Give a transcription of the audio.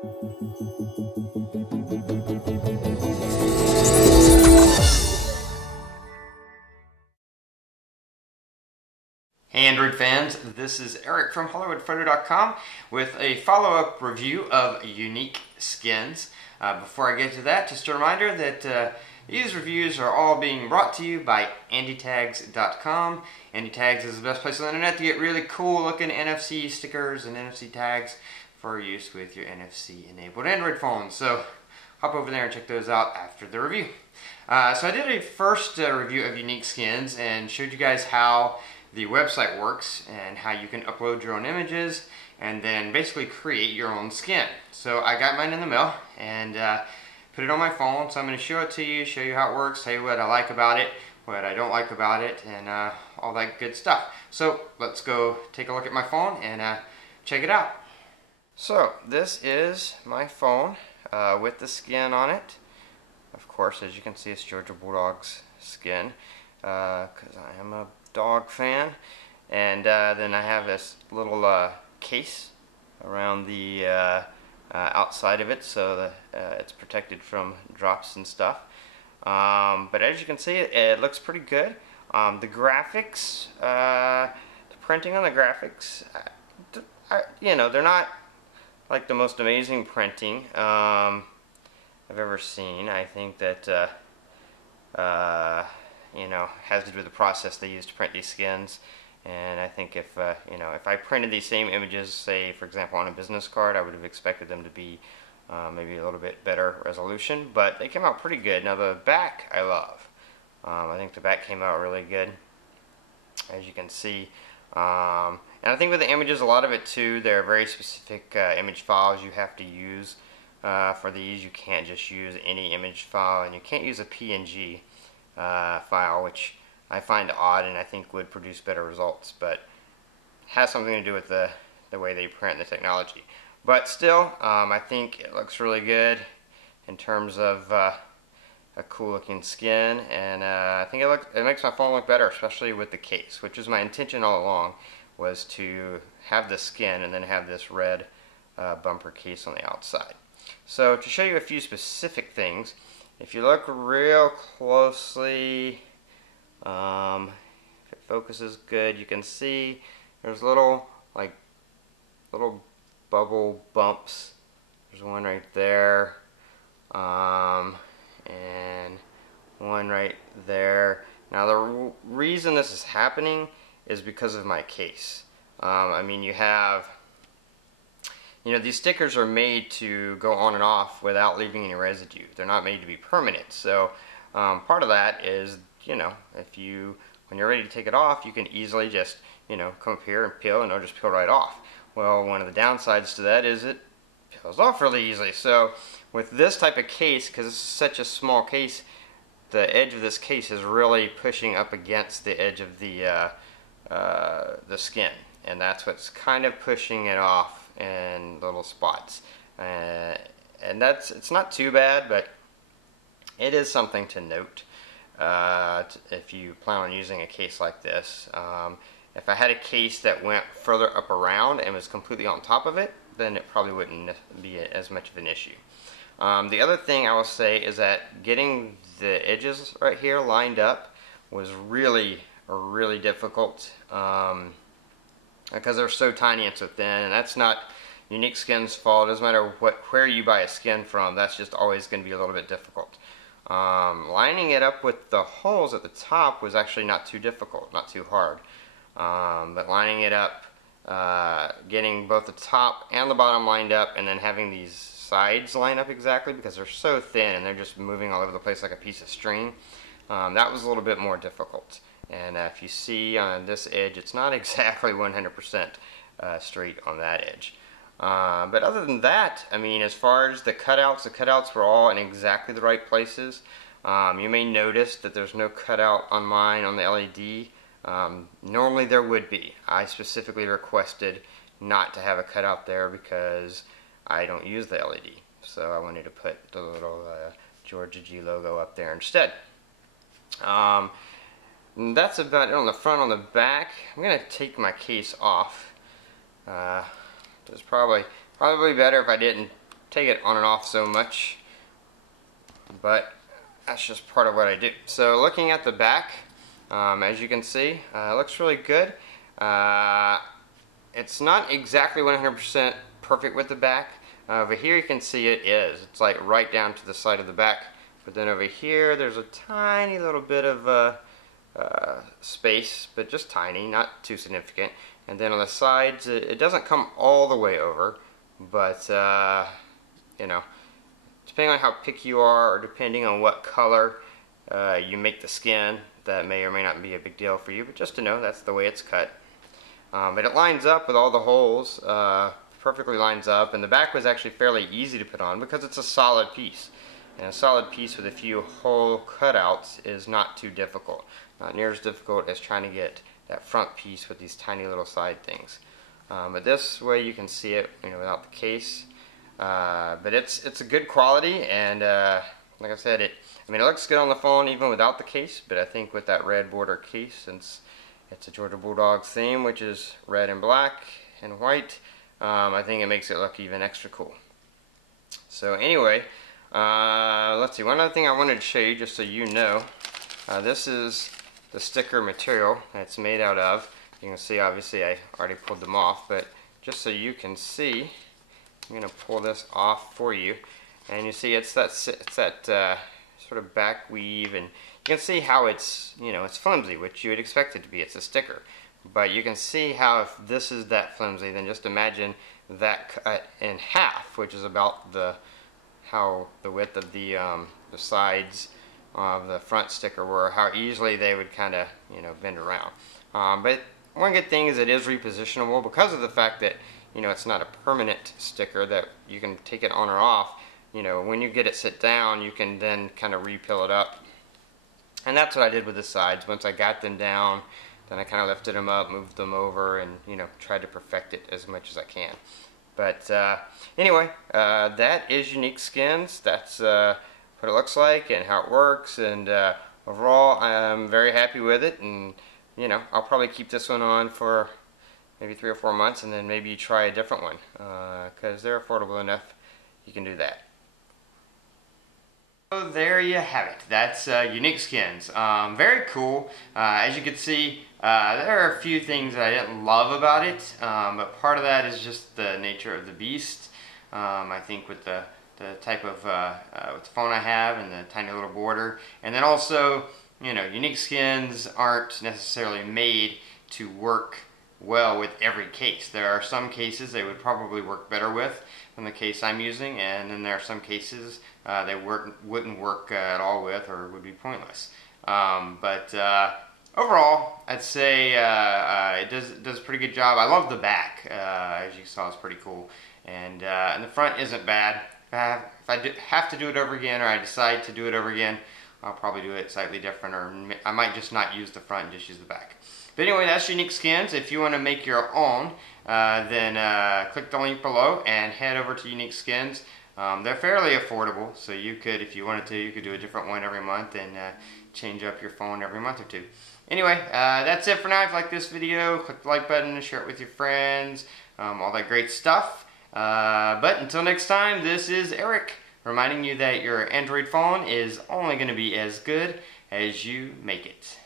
Hey Android fans, this is Eric from hollywoodfrodo.com with a follow-up review of unique skins. Before I get to that, just a reminder that these reviews are all being brought to you by andytags.com. Andytags is the best place on the internet to get really cool looking NFC stickers and NFC tags for use with your NFC enabled Android phones. So hop over there and check those out after the review. So I did a first review of unique skins and showed you guys how the website works and how you can upload your own images and then basically create your own skin. So I got mine in the mail and put it on my phone, so I'm going to show it to you, show you how it works, tell you what I like about it, what I don't like about it, and all that good stuff. So let's go take a look at my phone and check it out. So this is my phone with the skin on it. Of course, as you can see, it's Georgia Bulldog's skin because I am a dog fan. And then I have this little case around the outside of it, so that it's protected from drops and stuff. But as you can see, it looks pretty good. The graphics, the printing on the graphics, you know, they're not like the most amazing printing I've ever seen. I think that you know, has to do with the process they use to print these skins. And I think if you know, if I printed these same images, say for example on a business card, I would have expected them to be maybe a little bit better resolution, but they came out pretty good. Now the back I love. I think the back came out really good, as you can see. And I think with the images, a lot of it too, they're very specific image files you have to use for these. You can't just use any image file, and you can't use a PNG file, which I find odd and I think would produce better results, but has something to do with the way they print the technology. But still, I think it looks really good in terms of a cool looking skin, and I think it makes my phone look better, especially with the case, which is my intention all along, was to have the skin and then have this red bumper case on the outside. So to show you a few specific things, if you look real closely, if it focuses good, you can see there's little bubble bumps. There's one right there, and one right there. Now the reason this is happening is because of my case. I mean, you know, these stickers are made to go on and off without leaving any residue. They're not made to be permanent. So part of that is, you know, when you're ready to take it off, you can easily just, you know, come up here and peel, and it'll just peel right off. Well, one of the downsides to that is it peels off really easily. So with this type of case, because it's such a small case, the edge of this case is really pushing up against the edge of the skin, and that's what's kind of pushing it off in little spots. And it's not too bad, but it is something to note if you plan on using a case like this. If I had a case that went further up around and was completely on top of it, then it probably wouldn't be as much of an issue. The other thing I will say is that getting the edges right here lined up was really difficult because they're so tiny and so thin, and that's not Unique Skin's fault. It doesn't matter where you buy a skin from, that's just always going to be a little bit difficult. Lining it up with the holes at the top was actually not too difficult, not too hard. But lining it up, getting both the top and the bottom lined up, and then having these sides line up exactly because they're so thin and they're just moving all over the place like a piece of string, that was a little bit more difficult. And if you see on this edge, it's not exactly 100% straight on that edge. But other than that, I mean, as far as the cutouts were all in exactly the right places. You may notice that there's no cutout on mine on the LED. Normally there would be. I specifically requested not to have a cutout there because I don't use the LED. So I wanted to put the little Georgia G logo up there instead. That's about it on the front. On the back, I'm going to take my case off. It's probably better if I didn't take it on and off so much, but that's just part of what I do. So looking at the back, as you can see, it looks really good. It's not exactly 100% perfect with the back. Over here you can see it is. It's like right down to the side of the back. But then over here there's a tiny little bit of space, but just tiny, not too significant. And then on the sides, it doesn't come all the way over, but you know, depending on how picky you are, or depending on what color you make the skin, that may or may not be a big deal for you. But just to know, that's the way it's cut. But it lines up with all the holes, perfectly lines up, and the back was actually fairly easy to put on because it's a solid piece. And a solid piece with a few hole cutouts is not too difficult. Not near as difficult as trying to get that front piece with these tiny little side things. But this way you can see it, you know, without the case. But it's a good quality, and like I said, it looks good on the phone even without the case. But I think with that red border case, since it's a Georgia Bulldogs theme, which is red and black and white, I think it makes it look even extra cool. So anyway, let's see. One other thing I wanted to show you, just so you know, this is the sticker material that it's made out of. You can see, obviously, I already pulled them off, but just so you can see, I'm going to pull this off for you, and you see it's that sort of back weave, and you can see how it's, you know, it's flimsy, which you would expect it to be. It's a sticker, but you can see how if this is that flimsy, then just imagine that cut in half, which is about the width of the sides of the front sticker were, how easily they would kind of, you know, bend around. But one good thing is it is repositionable because of the fact that, you know, it's not a permanent sticker that you can take it on or off. You know, when you get it sit down, you can then kind of re-peel it up. And that's what I did with the sides. Once I got them down, then I kind of lifted them up, moved them over, and, you know, tried to perfect it as much as I can. But anyway, that is Unique Skins. That's what it looks like and how it works, and overall I'm very happy with it. And you know, I'll probably keep this one on for maybe 3 or 4 months, and then maybe try a different one because they're affordable enough. You can do that. So there you have it. That's Unique Skins. Very cool. As you can see, there are a few things that I didn't love about it, but part of that is just the nature of the beast. I think with the type of with the phone I have and the tiny little border, and then also, you know, Unique Skins aren't necessarily made to work well with every case. There are some cases they would probably work better with than the case I'm using, and then there are some cases they wouldn't work at all with, or would be pointless. But overall, I'd say it does a pretty good job. I love the back. As you saw, it's pretty cool, and the front isn't bad. If I have to do it over again, or I decide to do it over again, I'll probably do it slightly different, or I might just not use the front and just use the back. But anyway, that's Unique Skins. If you want to make your own, then click the link below and head over to Unique Skins. They're fairly affordable, so you could, if you wanted to, you could do a different one every month and change up your phone every month or two. Anyway, that's it for now. If you like this video, click the like button and share it with your friends, all that great stuff. But until next time, this is Eric, reminding you that your Android phone is only going to be as good as you make it.